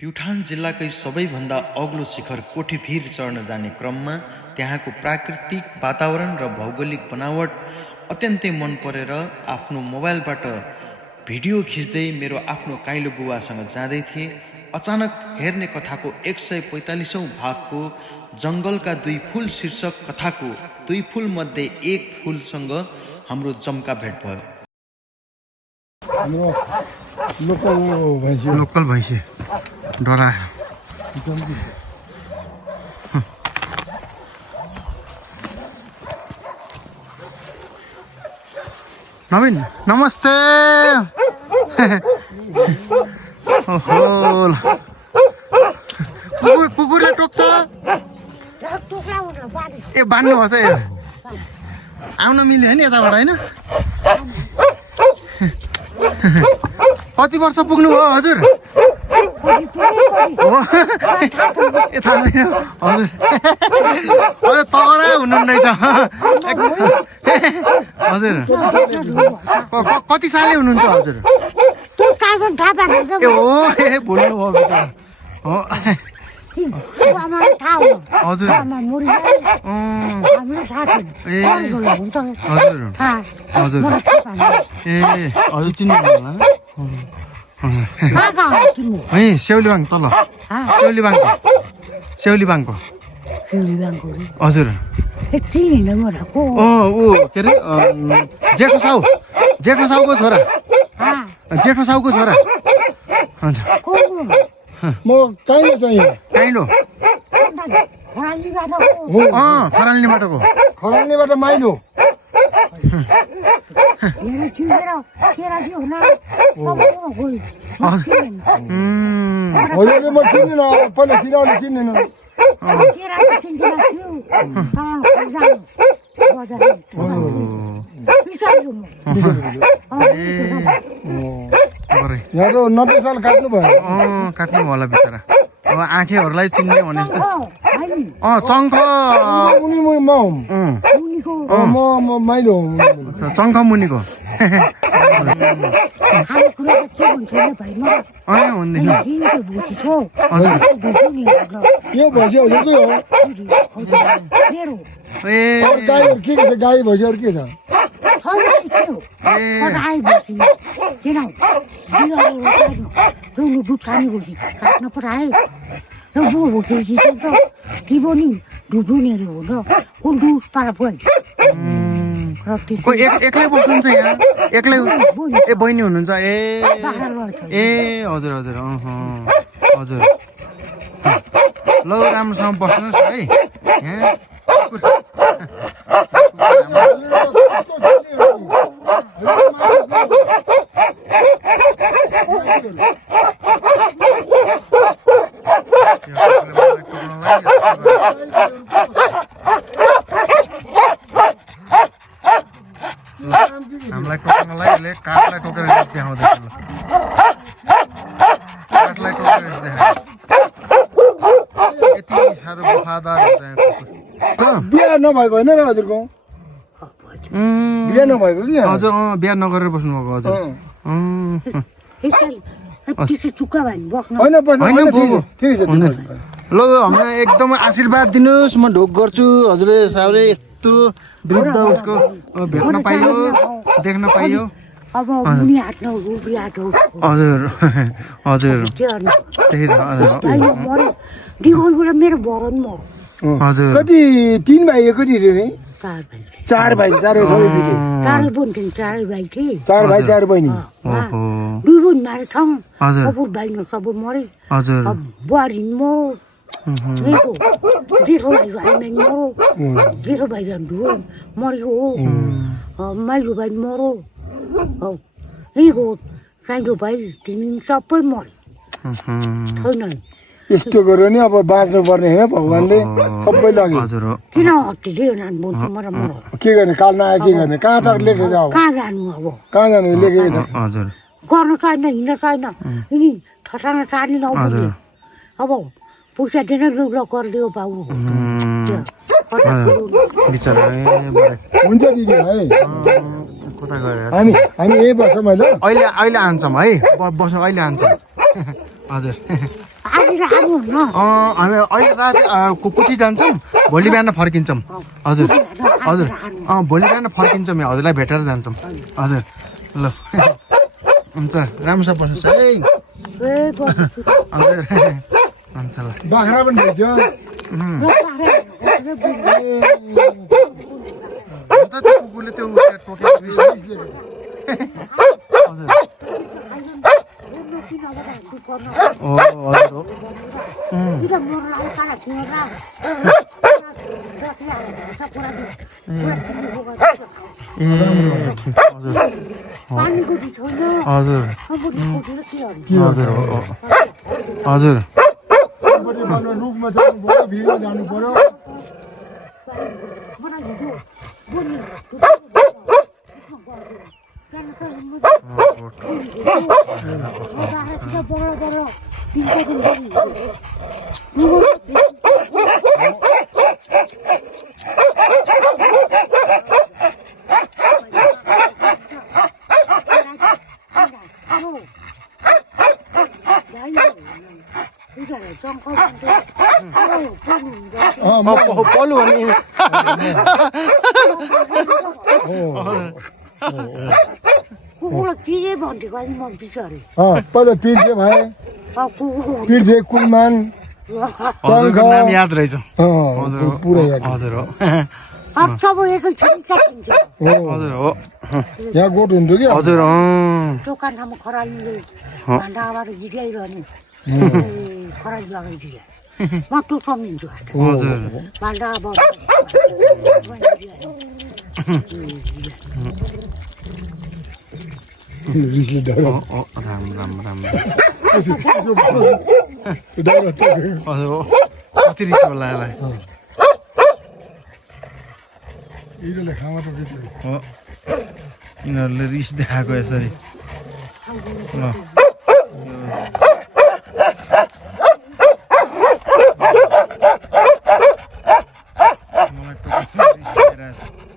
प्युठान जिल्लाकै सबैभन्दा अग्लो शिखर कोठीभिर चढ्न जाने क्रममा त्यहाँको प्राकृतिक वातावरण र भौगोलिक बनावट अत्यन्तै मन परेर आफ्नो मोबाइलबाट भिडियो खिच्दै मेरो आफ्नो काइलो बुवासँग जाँदै थिएँ। अचानक हेर्ने कथाको 145औं भागको जङ्गलका दुई फुल शीर्षक कथाको दुई फुल मध्ये एक फुलसँग हाम्रो जम्का भेट भयो। लोकल भैँसी डरा नवीन नमस्ते। कुकुरले टोक्छ ए बान्नु भएछ ए आउन मिल्यो नि यताबाट होइन। कति वर्ष पुग्नु भयो हजुर? हजुर हजुर तगडा हुनुहुन्न रहेछ हजुर। कति साले हुनुहुन्छ हजुर? ए हो ए भुल्नु भयो बिचरा हो हजुर। ए हजुर हजुर ए हजुर चिन्नु है सेउलीबाङ तल सेउलीबाङको हजुर। ऊ के अरे जेठो साउको छोरा हजुर। म काइलो चाहिँ काइलो खराल्नेबाट माइलो म चिन्दिनँ पहिला चिनाउने चिन्दिनँ। यहाँ त 90 साल काट्नु भयो। काट्नु भयो होला बिचरा। अब आँखेहरूलाई चिन्ने भने जस्तो चङ्ख म माइलो चङ्ख मुनिको हुँदैन यो भैँसी हजुरकै हो। ए गाईहरू के छ? गाई भैँसीहरू के छ? एक्लै बस्नुहुन्छ यहाँ? एक्लै ए बहिनी हुनुहुन्छ? ए हजुर हजुर हजुर। ल राम्रोसँग बस्नुहोस् है यहाँ। हामीलाई टोक्नलाई यसले काठलाई टोकेर देखाउँदैछ। ल काठलाई टोकेर देखायो। यति साह्रो वफादार हुन्छ बिहा नभएको होइन र हजुरको? बिहा नभएको कि हजुर? बिहा नगरेर बस्नुभएको हजुर? ल हामीलाई एकदमै आशीर्वाद दिनुहोस्। म ढोक गर्छु हजुरले साउरे यस्तो वृद्ध उसको भेट्न पाइयो देख्न पाइयो। हजुर हजुर त्यही त हजुर। कति 3 भाइ कति थियो नि? 4 भाइ सबै बिते। 4 भाइ 4 बहिनी। हजुर बुहारी मरो जेठो भाइ मरेको हो। माइलो भाइ मरो यहीको साइलो भाइ तिमी सबै मरे छैन। यस्तो गर्यो नि अब बाँच्नु पर्ने होइन भगवान्ले सबै लग्यो। किन हट्टिदियो मर के गर्ने? काल नआयो के गर्ने? कहाँ तक लेखेको छ? कहाँ जानु? अब कहाँ जानु लेखेको छ? हजुर गर्नु छैन हिँड्न छैन यिनी ठसाना चार्ने नहुने। अब पैसा दिएर लुग्न गरिदियो बाबु बिचरा हुन्छ दिदी है। कता गयो हामी यही बस्छौँ अहिले। अहिले आन्छौँ है बस्छौँ अहिले आन्छौँ। हजुर आज आउनुहुन्न हामी अहिले राति कोठी जान्छौँ भोलि बिहान फर्किन्छौँ हजुर हजुर भोलि बिहान फर्किन्छौँ हजुरलाई भेटेर जान्छौँ हजुर ल हुन्छ राम्रोसँग बस्नुहोस् है हजुर हुन्छ ल बाख्रा पनि भेट्छ त्यो कुकुरले त्यो टोकेको रिसले हजुर ओ हजुर हो हजुर हजुर हो हजुर रुखमा जानु पर्यो भिरमा जानु पर्यो पल्लो भने कुकुरलाई पिजे भन्थ्यो भने म बिचरे पहिला पिर्थे भए पिर्थे कुलमान हजुरको नाम याद रहेछ पुरै याद हजुर हो सब एकैछिन सकिन्छ हजुर हो यहाँ गोठ हुन्थ्यो कि हजुर दोकानमा खरालीले भान्डा आएर गिराइरहने खराली लगाइदिए म त्यो सम्झिन्छु हजुर भान्डा अब रिसले डरा राम राम राम डरा हजुर हो कति रिस होला यसलाई यिनीहरूले खामा त हो यिनीहरूले रिस देखाएको यसरी ल मलाई टोकेको रिस देखाइरहेछ